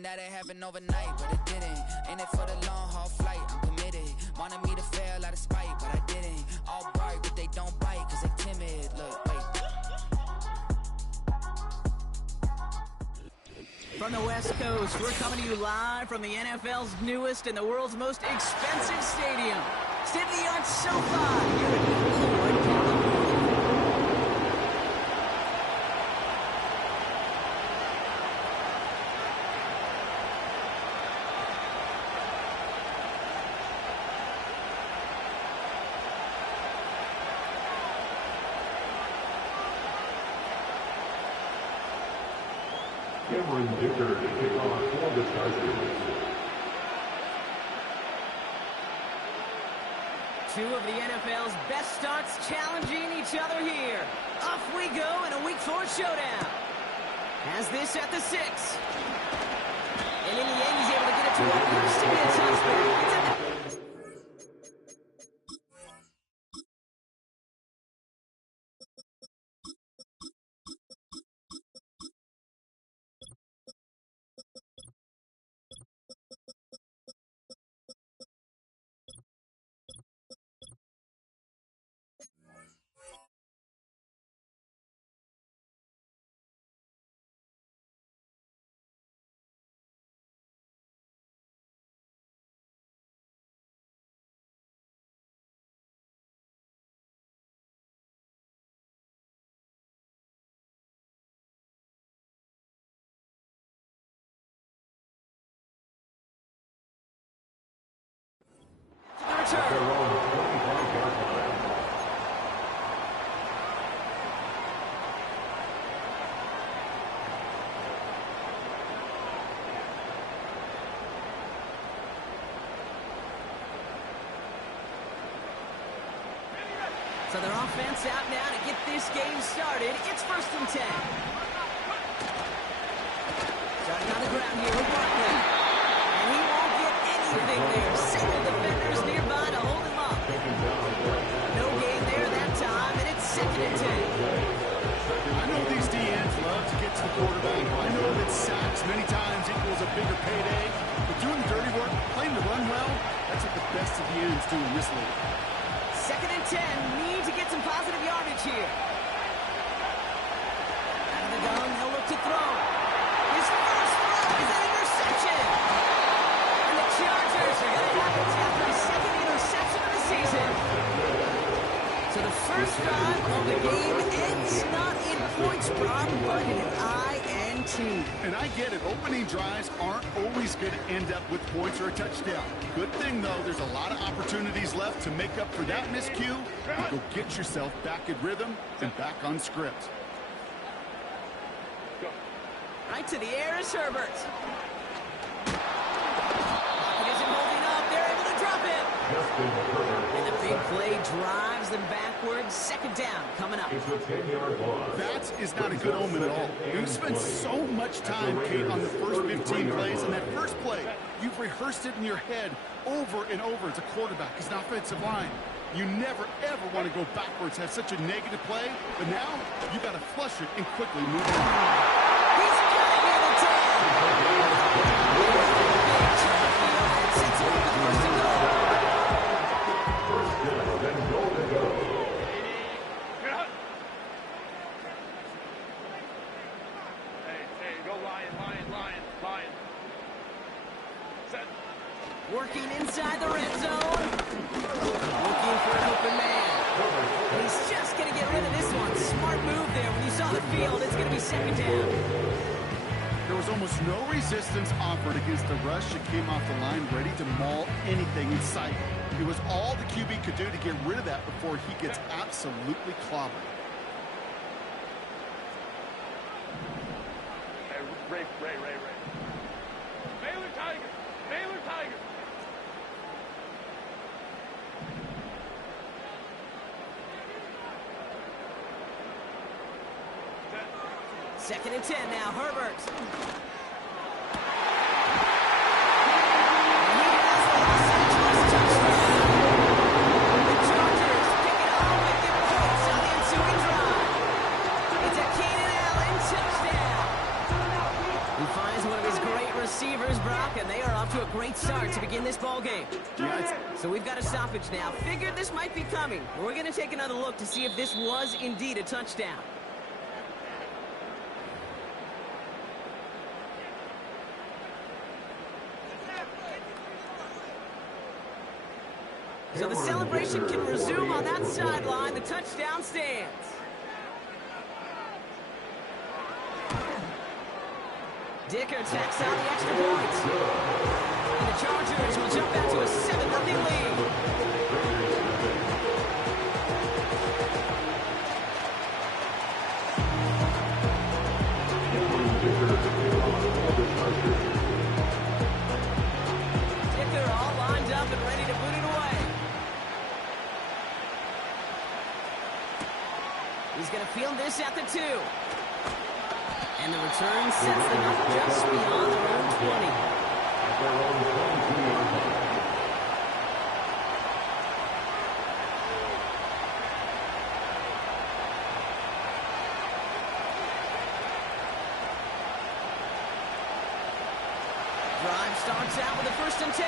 thinking that it happened overnight, but it didn't. In it for the long haul flight, I'm committed. Wanted me to fail out of spite, but I didn't. All bright, but they don't bite, cause they timid. Look, wait. From the West Coast, we're coming to you live from the NFL's newest and the world's most expensive stadium. State-of-the-art SoFi here in Inglewood, California. Dicker to kick off Columbus Carson. Two of the NFL's best starts challenging each other here. Off we go in a Week 4 showdown. Has this at the 6. And in the end, he's able to get it to what looks to be a touchback. It's at the So their offense out now to get this game started. It's 1st and 10. Starting on the ground here with Barkley. And he won't get anything there. Several defenders nearby to hold him up. No gain there that time, and it's 2nd and 10. I know these DNs love to get to the quarterback. I know that sacks many times equals a bigger payday. But doing the dirty work, playing to run well, that's what the best of the ends do in this league. 2nd and 10. Need to get some positive yardage here. Out of the gun, he'll look to throw. His first throw is an interception. And the Chargers are going to have it after his 2nd interception of the season. So the first drive of the game ends not in points, Bob, but in an INT. And I get it. Opening drives aren't always going to end up with points or a touchdown. Good thing, though, there's a lot of opportunities left to make up for that miscue. Go get yourself back in rhythm and back on script. Right to the air is Herbert. Pocket isn't holding up. They're able to drop it. And the big play drives them backwards. 2nd down coming up. That is not a good omen at all. You spent so much time, Kate, on the first 15 plays, and that first play, you've rehearsed it in your head over and over as a quarterback, as an offensive line. You never, ever want to go backwards, have such a negative play, but now you got to flush it and quickly move on. He's got it near the 10. Sets him up with 1st and goal. Working inside the red zone. Looking for an open man. He's just going to get rid of this one. Smart move there. When you saw the field, it's going to be 2nd down. There was almost no resistance offered against the rush that came off the line, ready to maul anything in sight. It was all the QB could do to get rid of that before he gets absolutely clobbered. Hey, Ray. Baylor Tigers. Second and 10 now, Herbert. great start to begin this ball game. So we've got a stoppage now. Figured this might be coming. We're going to take another look to see if this was indeed a touchdown. So the celebration can resume on that sideline. The touchdown stands. Dicker tacks on the extra point. And the Chargers will jump back to a 7-0 lead. Dicker all lined up and ready to boot it away. He's going to field this at the 2. And the return sets them up just beyond their own 20. Drive starts out with a 1st and 10.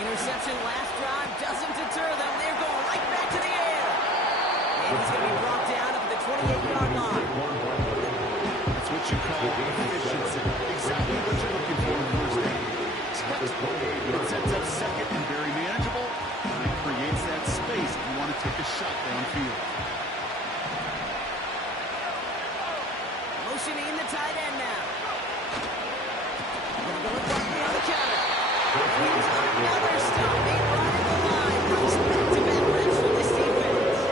Interception last drive doesn't deter them. They're going right back to the air. And he's going to be brought down at the 28-yard line. That's what you call efficiency. Exactly what you're looking for in first down. It sets up second and very manageable. And it creates that space if you want to take a shot downfield. Motioning the tight end now. Going to go quickly on the counter. Here's another stop. They run at the line. Nice back-to-back reps for this defense.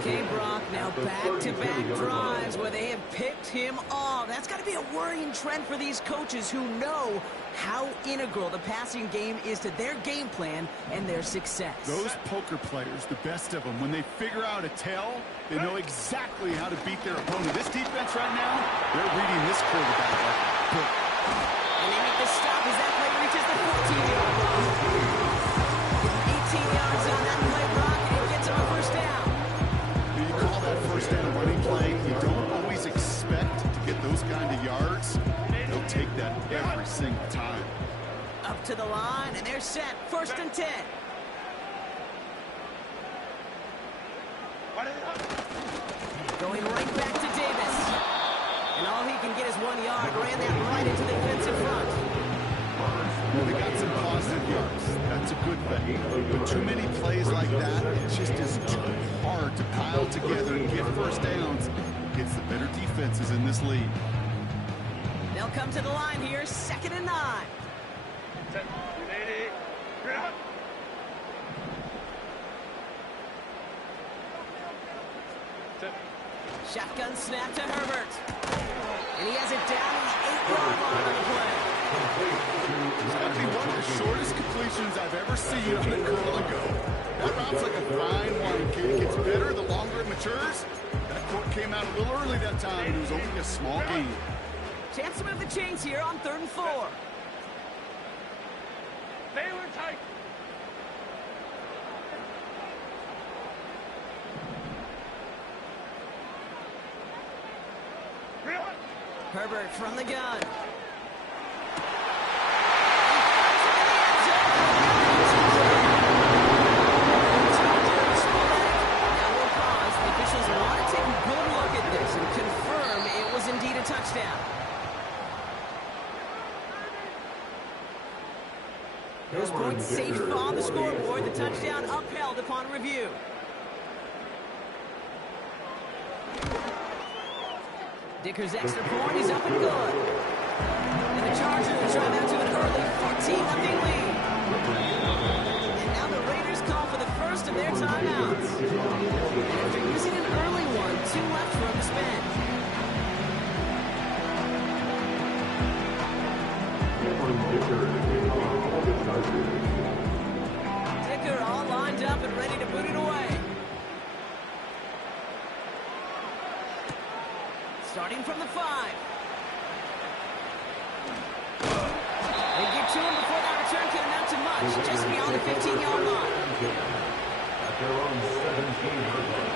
Okay, Brock, now back-to-back drives where they have picked him off. That's got to be a worrying trend for these coaches who know how integral the passing game is to their game plan and their success. Those poker players, the best of them, when they figure out a tell, they know exactly how to beat their opponent. This defense right now, they're reading this quarterback like a book. And they make the stop as that play reaches the 14-yard line. 18 yards on that play, Brock, and it gets him a 1st down. You call that 1st down running play. You don't always expect to get those kind of yards. They'll take that every single time. Up to the line, and they're set. 1st and 10. Going right back to Davis. And all he can get is 1 yard. Ran that right into the defensive front. Well, they got some positive yards. That's a good thing. But too many plays like that, it just is too hard to pile together and get 1st downs against the better defenses in this league. They'll come to the line here, 2nd and 9. Shotgun snap to Herbert. And he has it down in the 8-yard line on the play. It's got to be one of the shortest completions I've ever seen on the curl and go. That route's like a fine wine, kid. It gets better the longer it matures. That court came out a little early that time, and it was only a small gain. Chance to move the chains here on 3rd and 4. They were tight. Herbert from the gun. Touchdown. Those points safe on the scoreboard. The touchdown upheld upon review. Dicker's extra point is up and good. And the Chargers drive out to an early 14-0 lead. And now the Raiders call for the first of their timeouts. And after using an early one, 2 left for him to spend. Dicker all lined up and ready to boot it away. Starting from the 5. They get to him before that return can amount to much, just beyond the 15-yard line. At their own 17-yard line.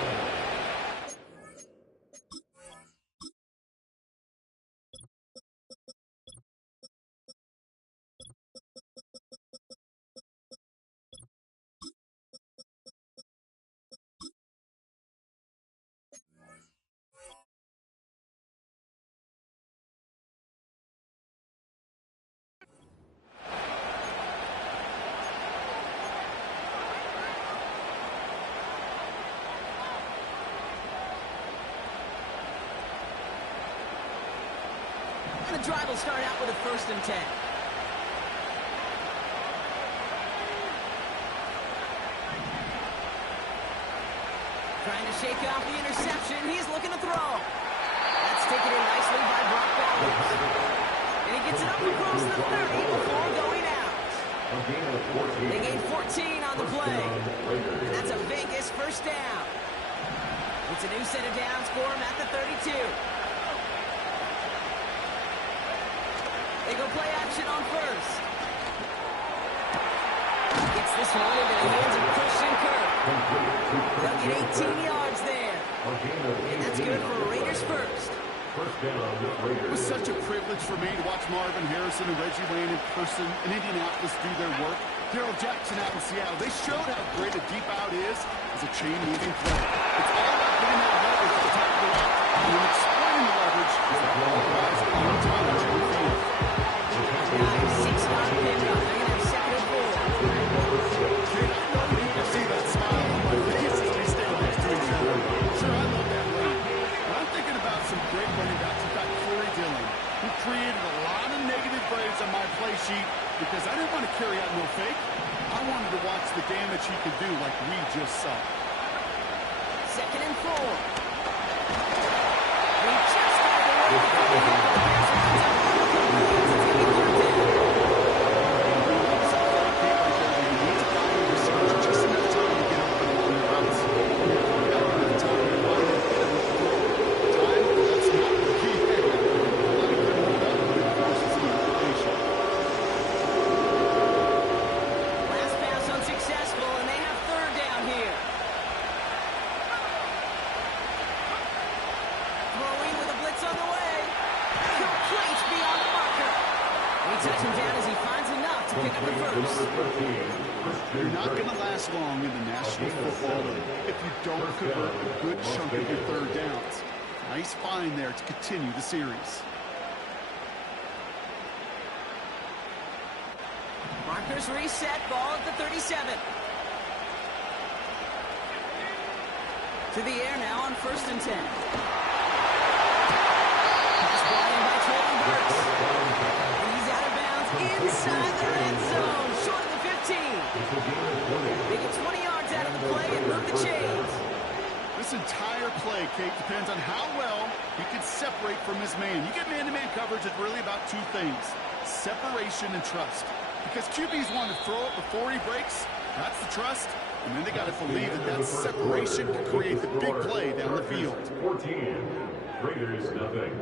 And the drive will start out with a 1st and 10. Trying to shake off the interception. He's looking to throw. That's taken in nicely by Brock Bowers. And he gets it up across the 30 before going out. They gain 14 on the play. And that's a Vegas 1st down. It's a new set of downs for him at the 32. They go play action on 1st. Gets this one into the hands of Christian Kirk. They'll get 18 yards there. And that's good for Raiders 1st. It was such a privilege for me to watch Marvin Harrison and Reggie Wayne in person in Indianapolis do their work. Darryl Jackson out in Seattle. They showed how great a deep out is as a chain-moving play. It's all about getting that leverage at the top of the route and then exploiting the leverage as that ball arrives at the time on the field. 6-yard pickup. They're going to have 2nd and 4. Kid, I know you can see that smile on my face as we stand next to each other. Sure, I love that run. But I'm thinking about some great running backs. In fact, Corey Dillon, who created a lot of negative grades on my play sheet because I didn't want to carry out no fake. I wanted to watch the damage he could do like we just saw. 2nd and 4. He just got it away before the pass runs up. You're not going to last long in the National Football League if you don't convert a good chunk of your 3rd downs. Nice find there to continue the series. Markers reset, ball at the 37. To the air now on 1st and 10. Pass ball in by Traylon Burks. He's out of bounds inside the red zone, short of the 15. They get 20 yards out of the play and move the chains. This entire play, Kate, depends on how well he can separate from his man. You get man-to-man coverage, it's really about 2 things, separation and trust. Because QBs want to throw it before he breaks, that's the trust. And then they got to believe that separation can create the big play down the field. 14, Raiders nothing.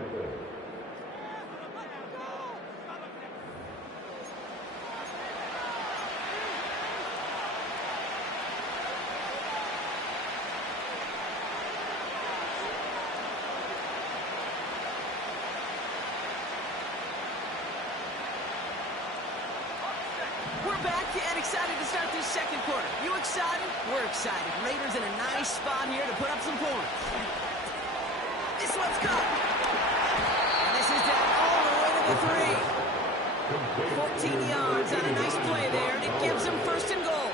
We're back and excited to start this 2nd quarter. You excited? We're excited. Raiders in a nice spot here to put up some points. This one's cut. And this is down all the way to the 3. 14 yards on a nice play there, and it gives them 1st and goal.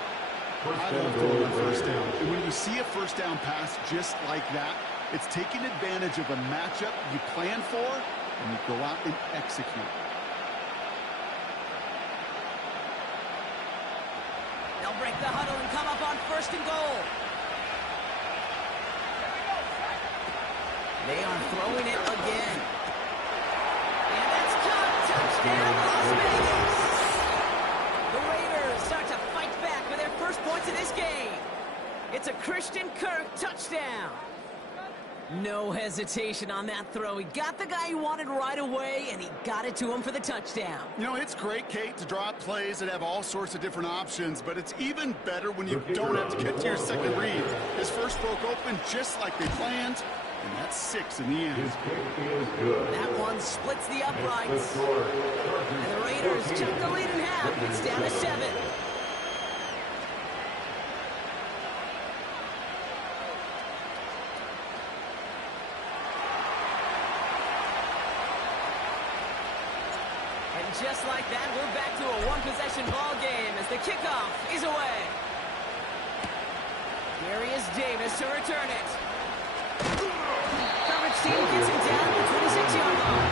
I love throwing on 1st down. And when you see a 1st down pass just like that, it's taking advantage of a matchup you plan for, and you go out and execute. They'll break the huddle and come up on 1st and goal. They are throwing it again. And that's caught. Touchdown, Las Vegas. It's a Christian Kirk touchdown. No hesitation on that throw. He got the guy he wanted right away, and he got it to him for the touchdown. You know, it's great, Kate, to draw up plays that have all sorts of different options, but it's even better when you don't have to get to your second read. His first broke open just like they planned, and that's 6 in the end. That one splits the uprights. And the Raiders took the lead in half. It's down to 7. Just like that, we're back to a one-possession ball game as the kickoff is away. Here is Davis to return it. Coverage team gets him down at the 26-yard line.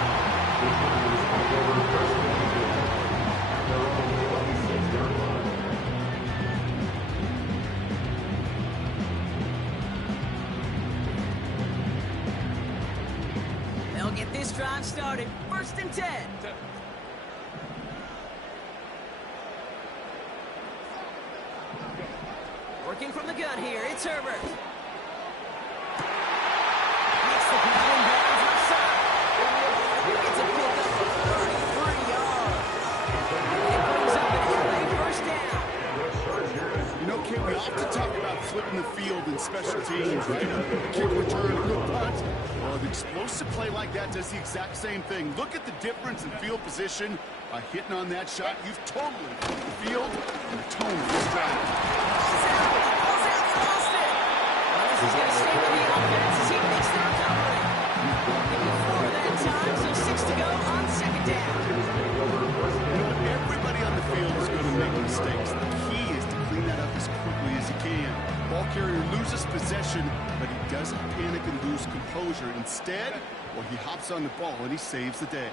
They'll get this drive started. 1st and 10. Working from the gun here, it's Herbert. Makes the pattern bounds left side. It's a pickup of 33 yards. It brings up an early 1st down. You know, Kate, we often talk about flipping the field in special teams, right? A kick return, a good punt. Well, an explosive play like that does the exact same thing. Look at the difference in field position. By hitting on that shot, you've totally flipped the field and the tone of this drive. He's going to stay with the offense as he makes the recovery. Before that time, so 6 to go on 2nd down. You know what? Everybody on the field is going to make mistakes. The key is to clean that up as quickly as he can. Ball carrier loses possession, but he doesn't panic and lose composure. Instead, well, he hops on the ball and he saves the day.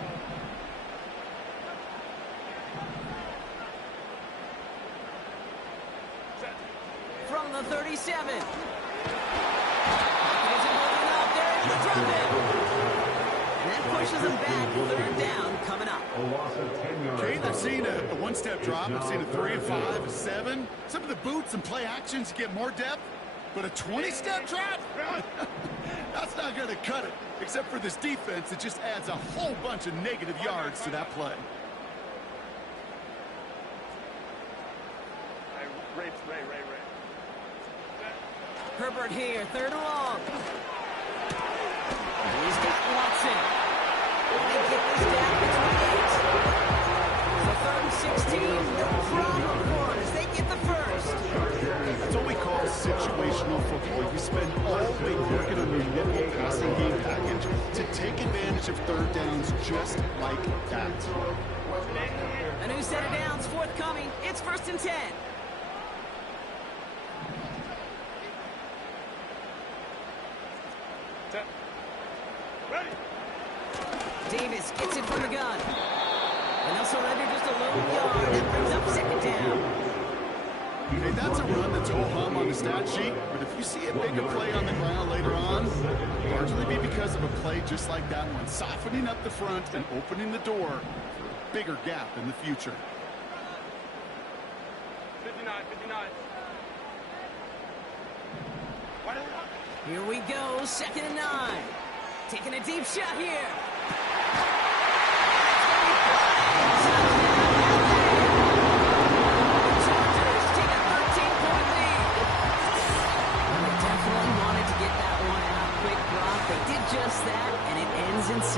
From the 37. And that pushes them back. 3rd down coming up. Okay, they've seen a one-step drop. They've seen a 3, a 5, a 7. Some of the boots and play actions get more depth, but a 20-step drop? That's not going to cut it, except for this defense. It just adds a whole bunch of negative yards to that play. Herbert here, 3rd and long. He's got Watson. They get this down to 28. So 3rd and 16, no problem for us. They get the 1st. That's what we call situational football. You spend all week working on your nickel passing game package to take advantage of 3rd downs just like that. A new set of downs forthcoming. It's 1st and 10. Davis gets it from the gun. And they'll surrender just a lone yard. That brings up 2nd down. Hey, that's a run that's all hum on the stat sheet, but if you see a bigger play on the ground later on, it'll largely be because of a play just like that one, softening up the front and opening the door for a bigger gap in the future. 59. Here we go, 2nd and 9. Taking a deep shot here. Chargers take a 13-point lead. They definitely wanted to get that one out quick, Brock. They did just that, and it ends in 6.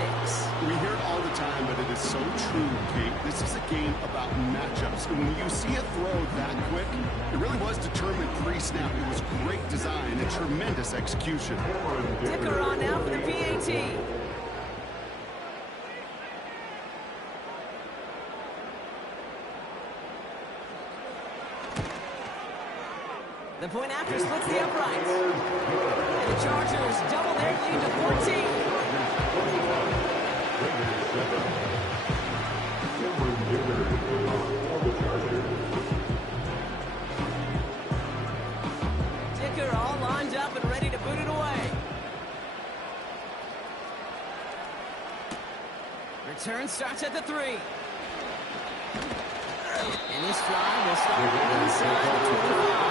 We hear it all the time, but it is so true, Kate. This is a game about matchups. And when you see a throw that quick, it really was determined pre-snap. It was great design and tremendous execution. Dicker on now for the PAT. The point after splits the uprights. And the Chargers double their lead to 14. Dicker all lined up and ready to boot it away. Return starts at the 3. And this drive will start inside the 25.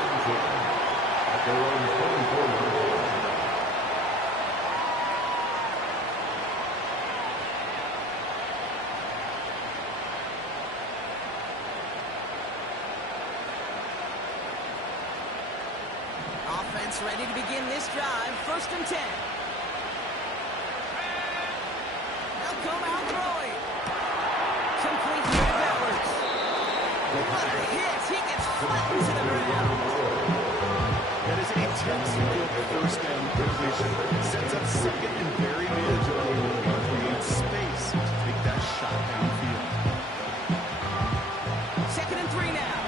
at their own 24-yard line. Offense ready to begin this drive. 1st and 10. They'll come out throwing. Complete to Edwards. What a hit. He gets flattened to the ground. That is a textbook first down completion. Sets up second and very manageable. Creates space to take that shot downfield. 2nd and 3 now.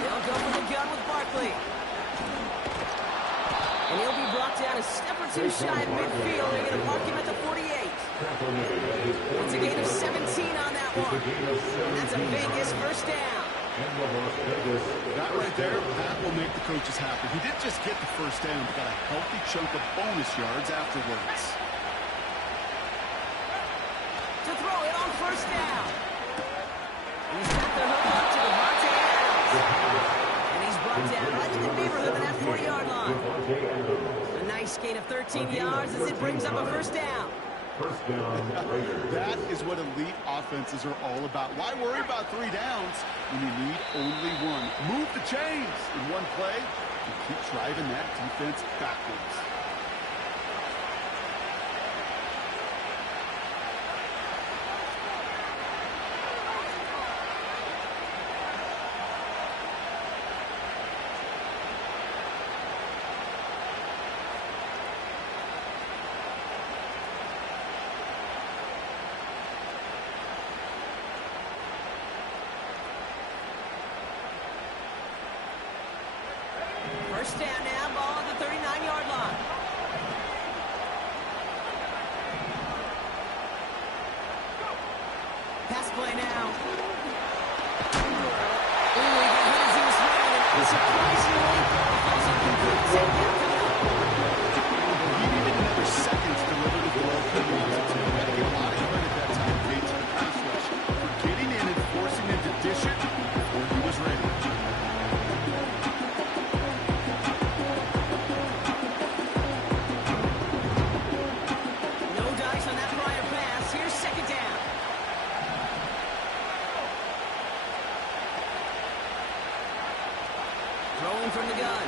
They'll go for the gun with Barkley. And he'll be brought down a step or two shy of midfield. They're going to mark him at the 48. It's a gain of 17 on that one. And that's a Vegas first down. That right there, that will make the coaches happy. He didn't just get the first down, but got a healthy chunk of bonus yards afterwards. To throw it on 1st down. He's got the hook up to Devontae Adams. And he's brought down right in the neighborhood of that 40-yard line. A nice gain of 13 yards as it brings up a 1st down. First down, Raiders. That is what elite offenses are all about. Why worry about 3 downs when you need only one? Move the chains in one play and keep driving that defense backwards. First down now, ball at the 39-yard line. Pass play now. Ooh, he got hit as he was running, and surprisingly, falls incomplete. Second down coming up. He needed another second to deliver the ball if he wanted to. Had to get a lot of credit that time, Kate, to the pass rush for getting in and forcing him to dish it before he was ready. Throwing from the gun.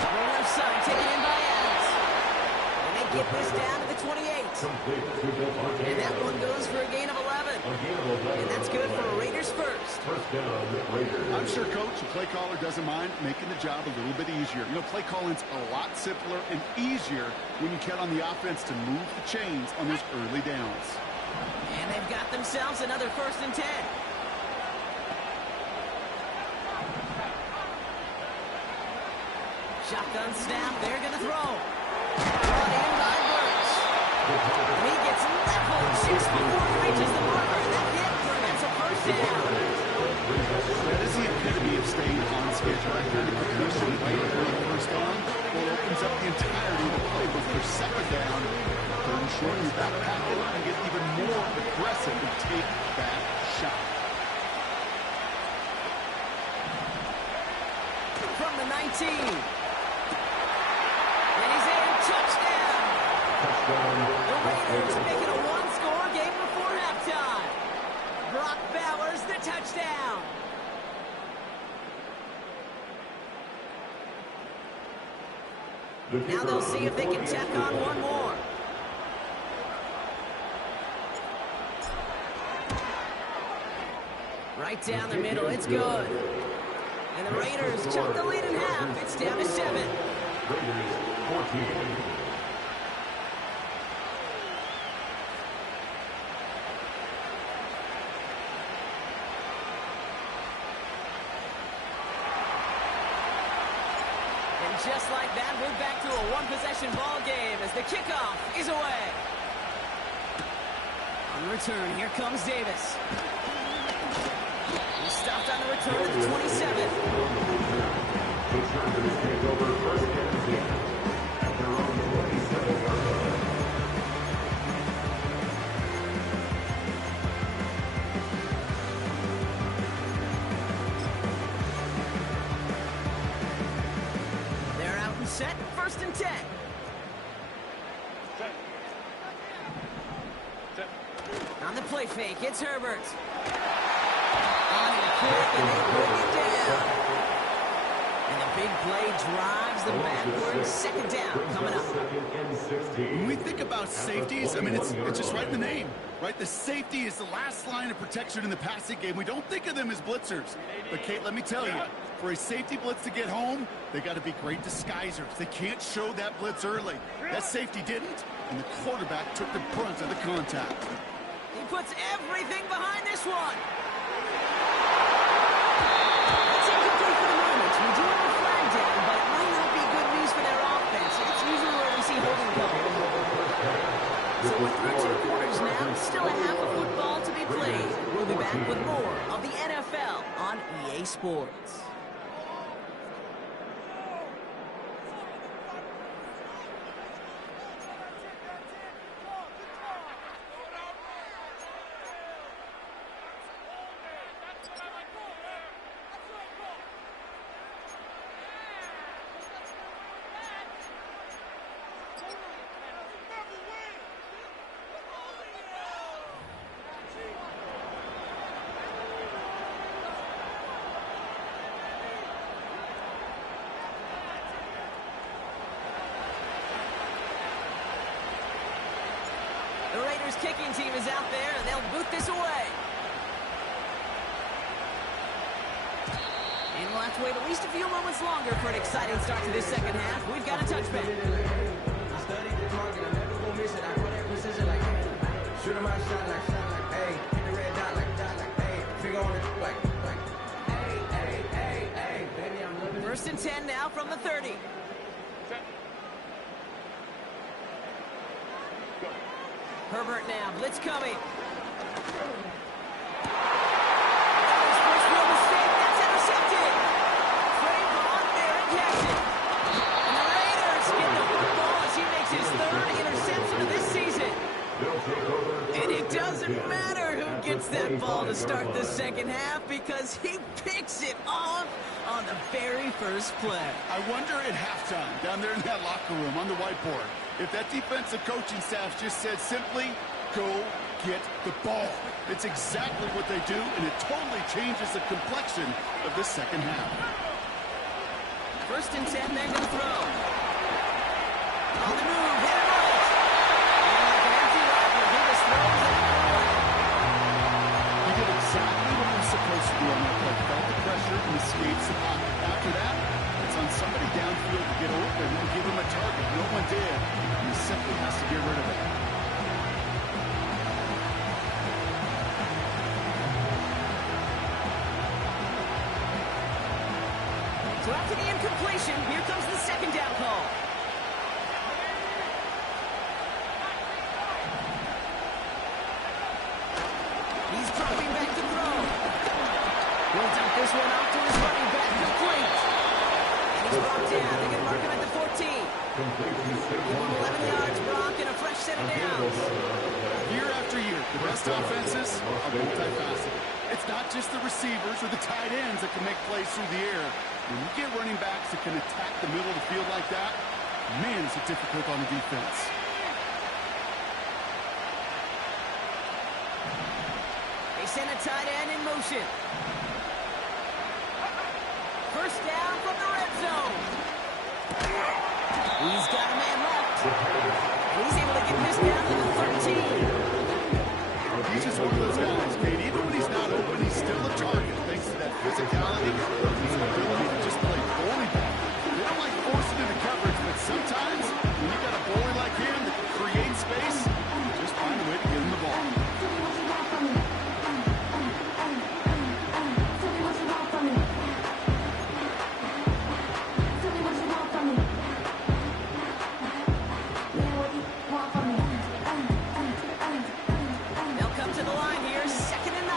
Throw left side, taken in by Adams. And they get this down to the 28. And that one goes for a gain of 11. And that's good for Raiders first. First down, Raiders. I'm sure, Coach, the play caller doesn't mind making the job a little bit easier. You know, play calling's a lot simpler and easier when you count on the offense to move the chains on those early downs. And they've got themselves another 1st and 10. Shotgun snap, they're going to throw. Brought in by Burks. And he gets leveled just before he reaches the marker. And that hit for him. That's a 1st down. That is the epitome of staying on schedule. That kind of completion right before the 1st down, well, it opens up the entirety of the playbook for 2nd down. 3rd and short, you back pocket and get even more aggressive and take that shot. From the 19. Touchdown! The Raiders make it a one-score game before halftime. Brock Bowers, the touchdown. Now they'll see if they can tack on one more. Right down the middle, it's good. And the Raiders chop the lead in half. It's down to 7. Raiders 14. Just like that, we're back to a one-possession ball game as the kickoff is away. On return, here comes Davis. He stopped on the return at the 27. The Chargers take over 1st and 10 at their own 27-yard line. first and 10. On the play fake, it's Herbert. On it quick, and they bring it down. And the big play drives them backwards. Second down coming up. When we think about safeties, I mean, it's just right in the name, right? The safety is the last line of protection in the passing game. We don't think of them as blitzers. But, Kate, let me tell you, for a safety blitz to get home, they got to be great disguisers. They can't show that blitz early. That safety didn't, and the quarterback took the brunt of the contact. He puts everything behind this one. It's incomplete for the moment. We do have a flag down, but it might not be good news for their offense. It's usually where we see holding call. So we're through 2 quarters now. Still a half of football to be played. We'll be back with more of the NFL on EA Sports. The Raiders kicking team is out there, and they'll boot this away. And we'll have to wait at least a few moments longer for an exciting start to this second half. We've got a touchback. I studied the target, I'm never gonna miss it. I run that precision like, shoot him out, shot like, hey, hit the red dot like, hey, finger on it, like, hey, baby, I'm living. First and 10 now from the 30. Herbert now, blitz coming. That was first real mistake, that's intercepted. Trayvon there and catch it. And the Raiders get the football as he makes his 3rd interception of this season. And it doesn't matter who gets that ball to start the second half because he picks it off on the very first play. I wonder at halftime, down there in that locker room on the whiteboard, if that defensive coaching staff just said simply, go get the ball. It's exactly what they do, and it totally changes the complexion of this second half. First and 10, they're going to throw. On the move, hit it right. And like an empty rifle, he just throws it away. He did exactly what he was supposed to do on that play. Felt the pressure and escapes the pocket. After that, it's on somebody downfield to get open and give him a target. No one did. He simply has to get rid of it. So after the incompletion, here comes the second down call. He's dropping back to throw. He'll dump this one off to his running back, complete. And he's brought down. They're going to mark him at the 14. Give him 11 yards, Brock, and a fresh set of downs. Year after year, the best offenses are multifaceted. It's not just the receivers or the tight ends that can make plays through the air. When you get running backs that can attack the middle of the field like that, man, is it difficult on the defense. They send a tight end in motion. First down from the red zone. He's got a man left. And he's able to get this down to the 13. He's just one of those guys, Kate. Even when he's not open, he's still a target. Thanks to that physicality, his ability to just play bully ball. They don't like forcing into coverage, but sometimes when you got a bully like him that can create space, just find a way to get him the ball. They'll come to the line here, 2nd and 9.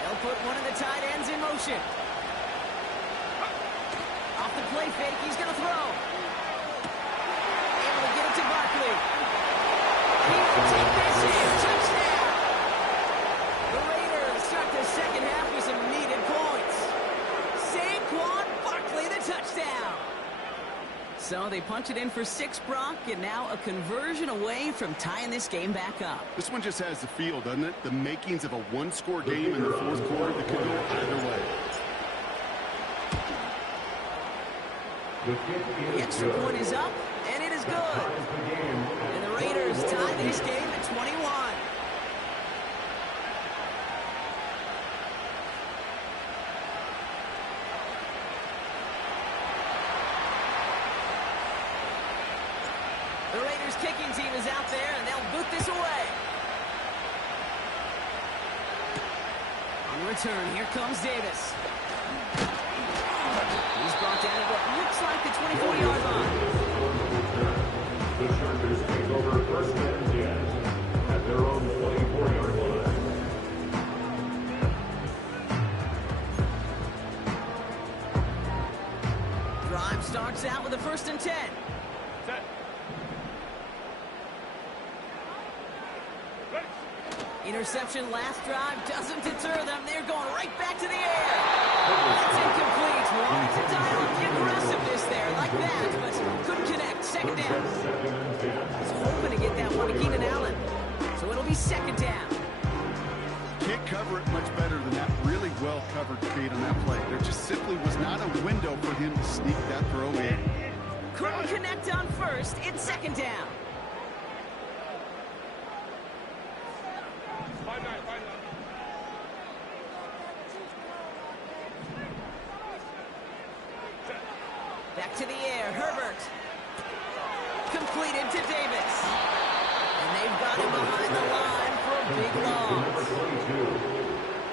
They'll put one of the tight ends in motion. Off the play fake, he's going to throw. Able to get it to Barkley. He will take this in. Touchdown. The Raiders start the second half with some needed points. punch it in for 6, Brock, and now a conversion away from tying this game back up. This one just has the feel, doesn't it? The makings of a one-score game in the fourth quarter that could go either way. The extra point is up, and it is good. And the Raiders tie this game at 21. The Raiders kicking team is out there, and they'll boot this away. On return, here comes Davis. He's brought down at what looks like the 24-yard line. The Chargers take over first and 10 at their own 24-yard line. Drive starts out with a 1st and 10. Interception last drive doesn't deter them. They're going right back to the air. That's incomplete. Wanted to dial up the aggressiveness there like that, but couldn't connect. Second down. He's hoping to get that one to Keenan Allen. So it'll be 2nd down. Can't cover it much better than that. Really well covered, Kate, on that play. There just simply was not a window for him to sneak that throw in. Couldn't connect on 1st. It's 2nd down. Back to the air, Herbert. Completed to Davis. And they've got him behind the line for a big loss.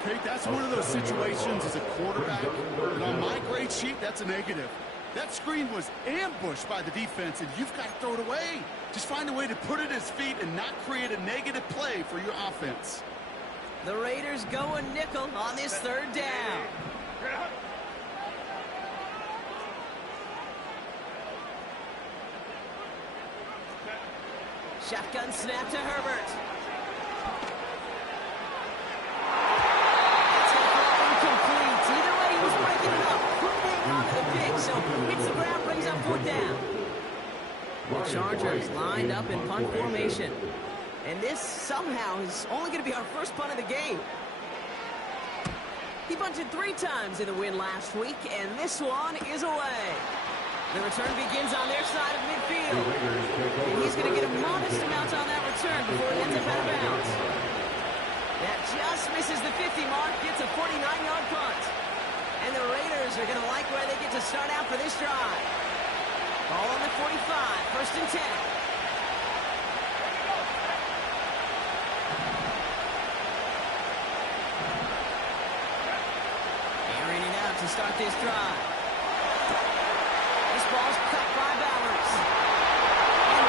Kate, that's one of those situations as a quarterback, and on my grade sheet, that's a negative. That screen was ambushed by the defense, and you've got to throw it away. Just find a way to put it at his feet and not create a negative play for your offense. The Raiders go a nickel on this 3rd down. Shotgun snap to Herbert. That's incomplete. Either way, he was breaking it up. Couldn't hang on to the pick, so hits the ground, brings up 4th down. The Chargers lined up in punt formation. And this somehow is only going to be our first punt of the game. He punted 3 times in the win last week, and this one is away. The return begins on their side of midfield. And he's going to get a modest amount on that return before it ends up out of bounds. That just misses the 50 mark, gets a 49-yard punt. And the Raiders are going to like where they get to start out for this drive. Ball on the 45, 1st and 10. Airing it out to start this drive. This ball's cut by Bowers. And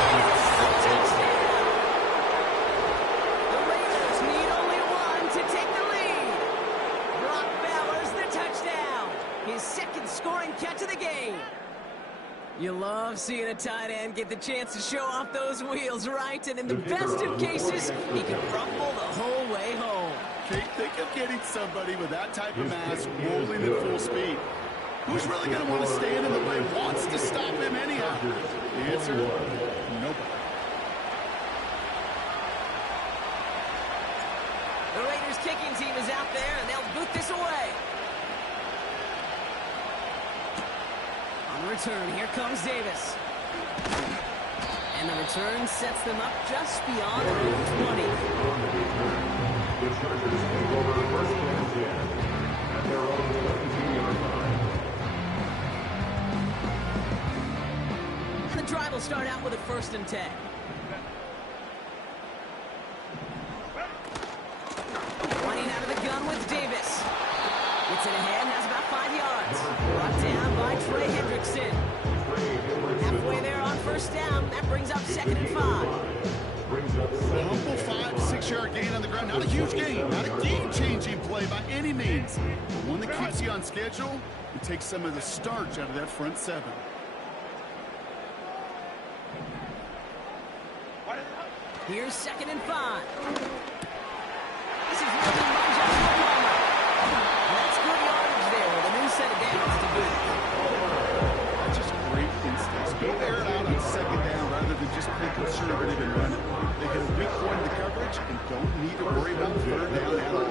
that is a touchdown. The Raiders need only one to take the lead. Brock Bowers, the touchdown. His 2nd scoring catch of the game. You love seeing a tight end get the chance to show off those wheels, right? And in the best of cases, he can rumble the whole way home. Kate, think of getting somebody with that type of mass rolling at full speed. Who's really going to want to stand in the way, wants to stop him anyhow? The answer, nobody. The Raiders kicking team is out there, and they'll boot this away. On the return, here comes Davis. And the return sets them up just beyond their own 20. The Chargers take over first and 10 at their own 22-yard line. The drive will start out with a 1st and 10. Running out of the gun with Davis. Gets it ahead, has about 5 yards. Brought down by Trey Hendrickson. Halfway there on 1st down. That brings up 2nd and 5. A humble 5 to 6 yard gain on the ground. Not a huge gain, not a game-changing play by any means. But one that keeps you on schedule and takes some of the starch out of that front 7. Here's 2nd and 5. This is really my job. That's good yardage there with a new set of downs to boot. That's just great instincts, just play conservative and run it. They hit a weak point in the coverage and don't need to worry about third down at all.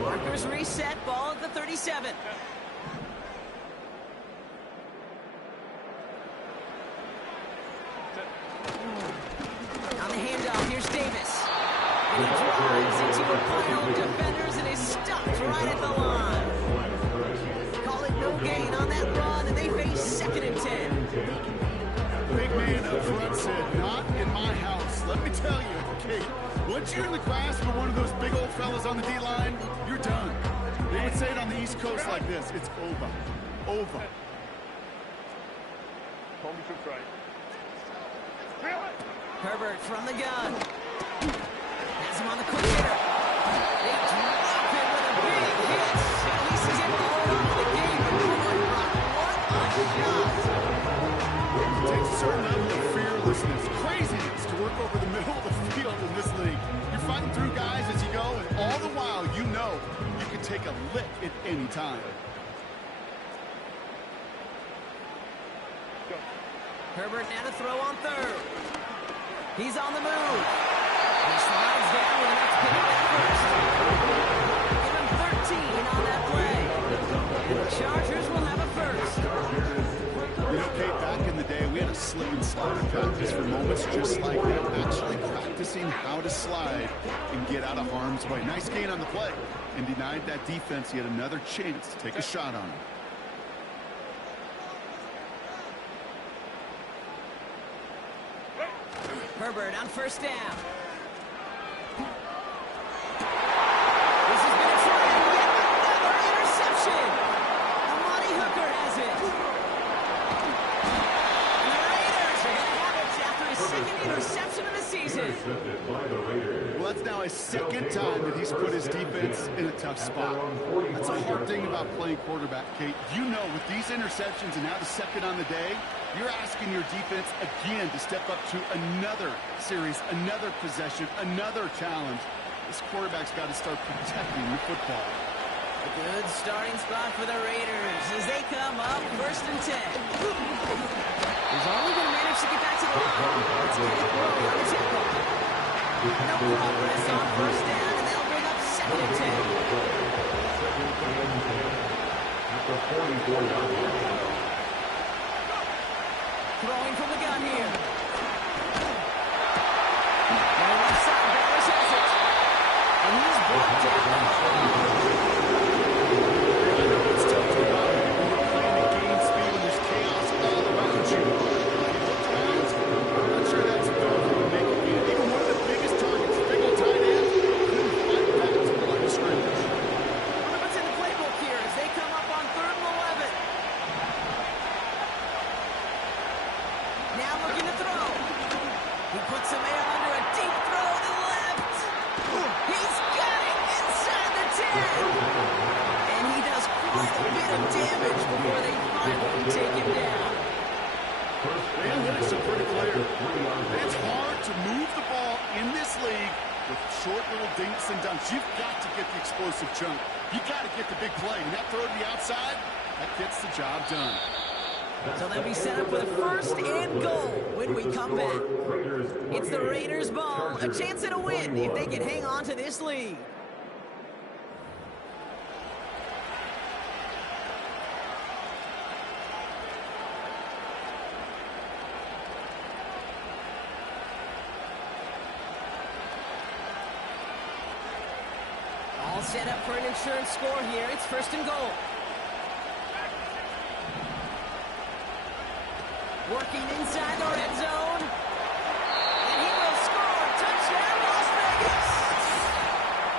Markers reset, ball at the 37. On the handoff, here's Davis. And he drives into a pile of defenders and is stopped right at the line. Call it no gain on that run, and they face 2nd and 10. Big man up front said, not in my house. Let me tell you, Kate, once you're in the grasp of one of those big old fellas on the D-line, you're done. They would say it on the East Coast like this, it's over. Over. Herbert from the gun. Has him on the quick hitter. They drop him with a big hit. At least he's able to hold on to the game. But boy, Brock, what a shot. It takes a certain level of fearlessness, craziness to work over the middle of the field in this league. You're fighting through guys as you go, and all the while you know you can take a lick at any time. Herbert now to throw on 3rd. He's on the move. He slides down with enough to pick up that first. Give him 13 on that play. And the Chargers will have a first. You know, Kate, back in the day, we had a slip and slide practice for moments just like that, actually practicing how to slide and get out of harm's way. Nice gain on the play, and denied that defense yet another chance to take a shot on him. Herbert on 1st down. This has been a try, and yet another interception. Amani Hooker has it. And the Raiders are going to have it after his 2nd interception of the season. Well, that's now his 2nd time that he's put his defense in a tough spot. That's a hard thing about playing quarterback, Kate. You know, with these interceptions and now the 2nd on the day, you're asking your defense again to step up to another series, another possession, another challenge. This quarterback's got to start protecting the football. A good starting spot for the Raiders as they come up 1st and 10. He's only going to manage to get back to the line. Let's get it rolling on the tempo. No progress on 1st down, and they'll bring up 2nd and 10. At the 44-yard line. Throwing from the gun here. Right left side, Barris has it. And he's brought down. I know it's tough to run when you're playing at game speed and there's chaos all around you. I'm not sure that's a goal to make a game. Even one of the biggest targets, big old tight end, couldn't fight back to the line of scrimmage. Wonder what's in the playbook here as they come up on 3rd and 11. Now looking to throw. He puts a man under a deep throw to the left. He's got it inside the 10. And he does quite a bit of damage before they finally take him down. The analytics are pretty clear. It's hard to move the ball in this league with short little dinks and dunks. You've got to get the explosive chunk. You've got to get the big play. And that throw to the outside, that gets the job done. So they'll be set up with a 1st and goal when we come back. It's the Raiders' ball, a chance at a win if they can hang on to this lead. All set up for an insurance score here. It's 1st and goal. Working inside the red zone. And he will score. Touchdown, Las Vegas.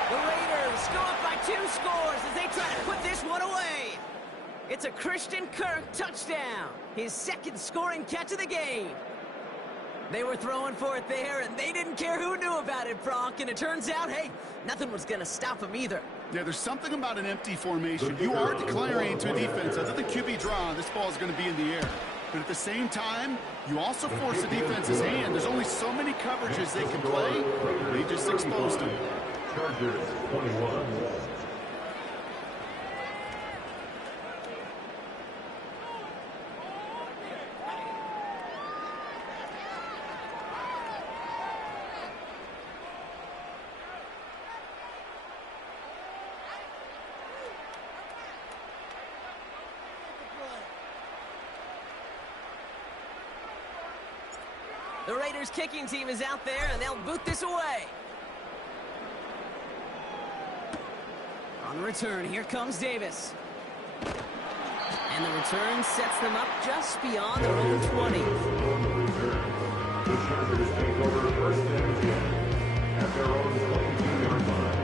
The Raiders go up by 2 scores as they try to put this one away. It's a Christian Kirk touchdown. His 2nd scoring catch of the game. They were throwing for it there, and they didn't care who knew about it, Brock. And it turns out, hey, nothing was going to stop him either. Yeah, there's something about an empty formation. You are declaring to a defense, other than QB draw, this ball is going to be in the air. But at the same time, you also force the defense's hand. There's only so many coverages they can play. They just exposed them. Chargers 21. The Raiders kicking team is out there, and they'll boot this away. On the return, here comes Davis. And the return sets them up just beyond their own 20. The Chargers take over first and 10 at their own 22-yard line.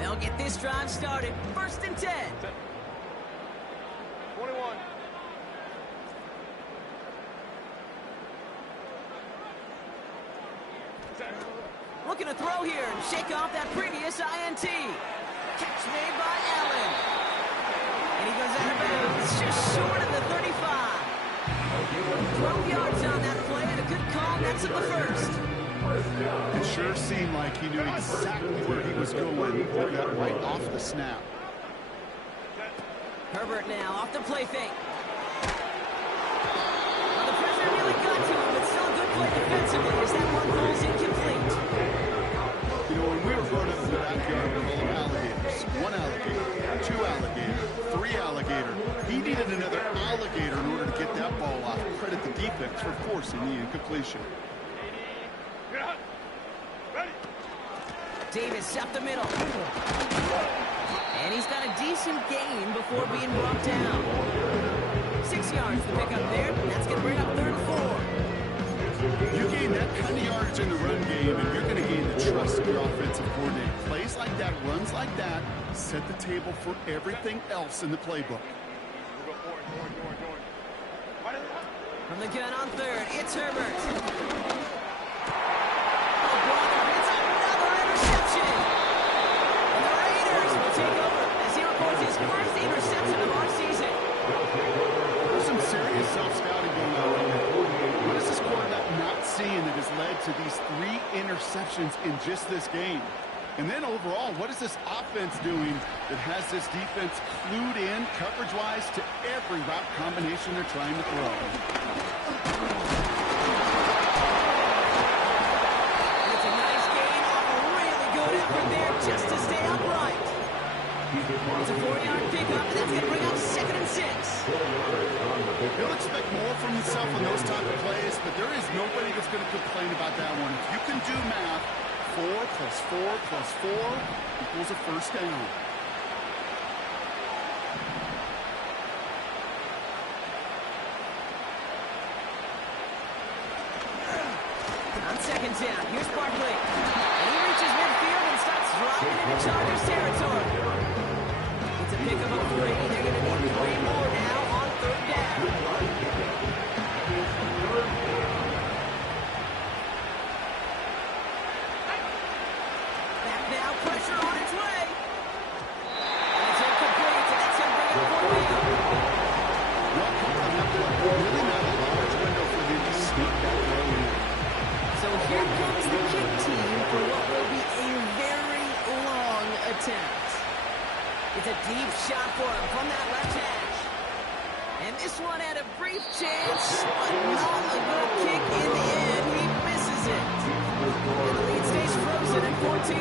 They'll get this drive started. First and 10. 21. Looking to throw here and shake off that previous INT. Catch made by Allen. And he goes out of bounds, just short of the 35. 12 yards on that play, and a good call nets at the first. It sure seemed like he knew exactly where he was going with that right off the snap. Herbert now off the play fake. Well, the pressure really got to him, but still a good play defensively as that one falls incomplete. You know, when we were growing up in the backyard, we called them alligators. One alligator, two alligator, three alligator. He needed another alligator in order to get that ball off. Credit the defense for forcing the incompletion. Davis up the middle. And he's got a decent gain before being brought down. 6 yards to pick up there, and that's going to bring up 3rd and 4. You gain that kind of yardage in the run game, and you're going to gain the trust of your offensive coordinator. Plays like that, runs like that, set the table for everything else in the playbook. From the gun on 3rd, it's Herbert. Oh, brother, it's another interception. And the Raiders will take over as he records his first interception of our season. There's some serious self-scouting going on right now. What is this quarterback not seeing that has led to these 3 interceptions in just this game? And then overall, what is this offense doing that has this defense clued in coverage-wise to every route combination they're trying to throw? It's a nice gain off a really good effort there just to stay upright. It's a 4-yard pickup, and that's going to bring up 2nd and 6. He'll expect more from himself on those type of plays, but there is nobody that's going to complain about that one. If you can do math, 4 plus 4 plus 4 equals a first down. On 2nd down, here's Barkley. And he reaches midfield and starts driving into Chargers territory. It's a pickup of 3. They're going to need 3 more now on 3rd down. Back now, pressure on its way. And it's incomplete, and that's going to bring up 4th down. Really not a large window for him to sneak that throw in. So here comes the kick team for what will be a very long attempt. It's a deep shot for him from that left hash. And this one had a brief chance, but not a good kick in the end. He misses it. And the lead stays frozen at 14.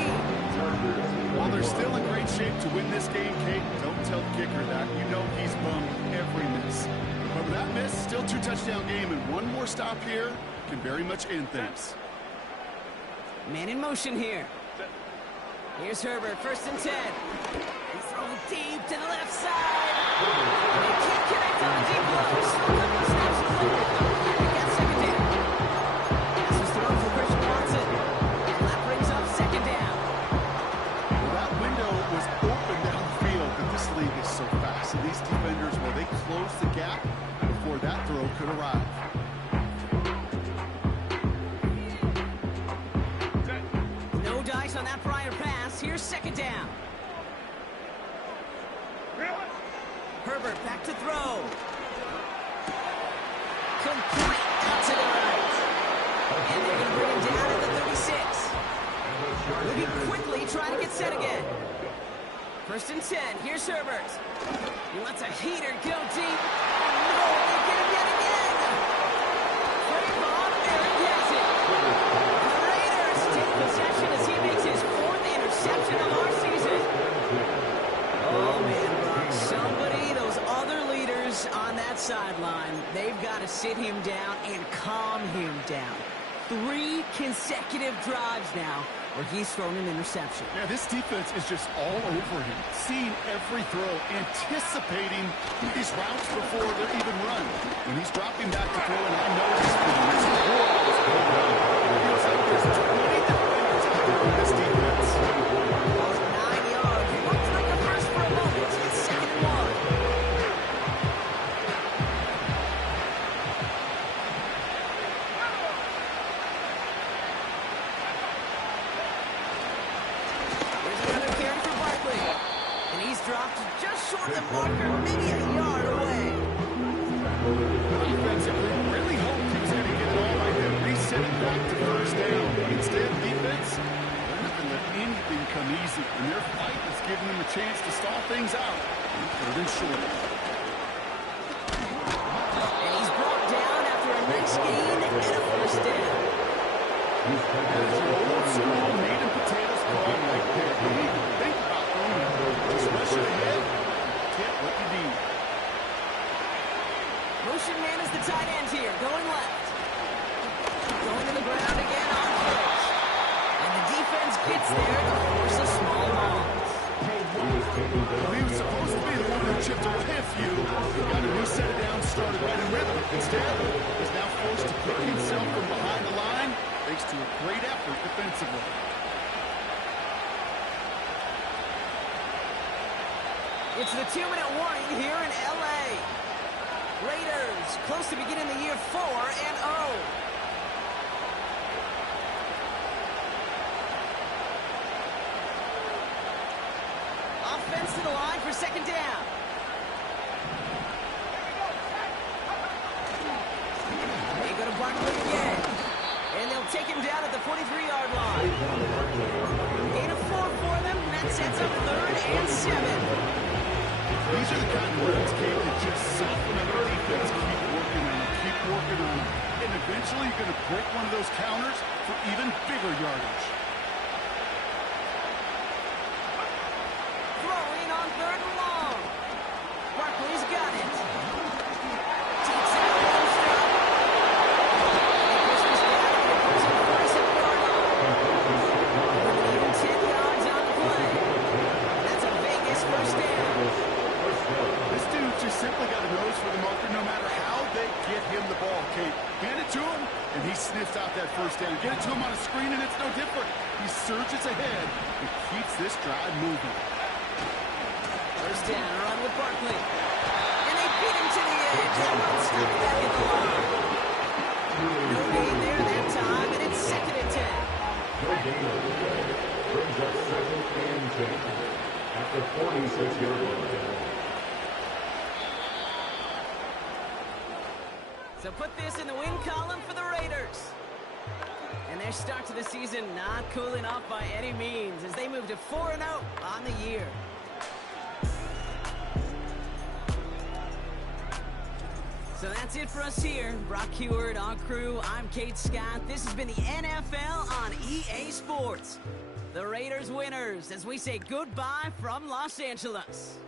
While they're still in great shape to win this game, Kate, don't tell the kicker that. You know he's bummed every miss. But with that miss, still 2-touchdown game, and one more stop here can very much end things. Man in motion here. Here's Herbert, 1st and 10. He's throwing deep to the left side. And he can't connect on the deep blows. A couple of snaps to play with. And he got 2nd down. Pass was thrown for Christian Watson. And that brings up 2nd down. Well, that window was open downfield, but this league is so fast. And these defenders, well, they close the gap before that throw could arrive. No dice on that prior pass. Here's 2nd down. Herbert back to throw. Complete out to the right. And they're going to bring him down at the 36. Moving quickly, trying to get set again. 1st and 10. Here's Herbert. He lets a heater go deep. Oh, no, they get him yet again. Free ball, Eric has it. And the sit him down and calm him down. 3 consecutive drives now where he's thrown an interception. Yeah, this defense is just all over him, seeing every throw, anticipating these routes before they're even run. When he's dropping back to throw, and I know he's feeling this war is going on. It feels like there's 20 defenders out there on this defense. 9 yards. Looks like a first for a moment. It's 2nd and 1. Dropped just short of the marker, maybe a yard away. The defensive group really hoped he was going to get it all right there, reset it back to first down. Instead, defense, they're not going to let anything come easy, and their fight is giving them a chance to stall things out. 3rd and short. And he's brought down after a nice gain and a first down. There's your old school meat and potatoes call right there. You need to think about them. Just rush it ahead. Get what you need. Motion man is the tight end here, going left. Going to the ground again on first. And the defense gets there to force a small loss. He was supposed to be the one who chipped away a few. He got a new set of downs started right in rhythm. Instead, he's now forced to pick himself from behind the line thanks to a great effort defensively. It's the 2-minute warning here in L.A. Raiders close to beginning the year 4-0. Offense to the line for 2nd down. They go to Barkley again. And they'll take him down at the 43-yard line. Gain of 4 for them, and that sets up 3rd and 7. These are the kind of runs, Kate, that just soften up the defense. Keep working on it, keep working on it. And eventually you're going to break one of those counters for even bigger yardage. Throwing on 3rd and long. Barkley's got it. Takes it out of the strap. He pushes down and it goes to the 47-yard line. Even 10 yards on the play. That's a Vegas first down. This dude just simply got a nose for the marker no matter how they get him the ball, Kate. Hand it to him, and he sniffs out that first down. Get it to him on a screen, and it's no different. He surges ahead and keeps this drive moving. First down, run with Barkley. And they beat him to the edge. That one stuck back at the line. No gain there that time, and it's 2nd and 10. No gain on the play. Brings up 2nd and 10 at the 46-yard line. So put this in the win column for the Raiders. And their start to the season not cooling off by any means as they move to 4-0 on the year. So that's it for us here. Brock Heward, our crew, I'm Kate Scott. This has been the NFL on EA Sports. The Raiders winners as we say goodbye from Los Angeles.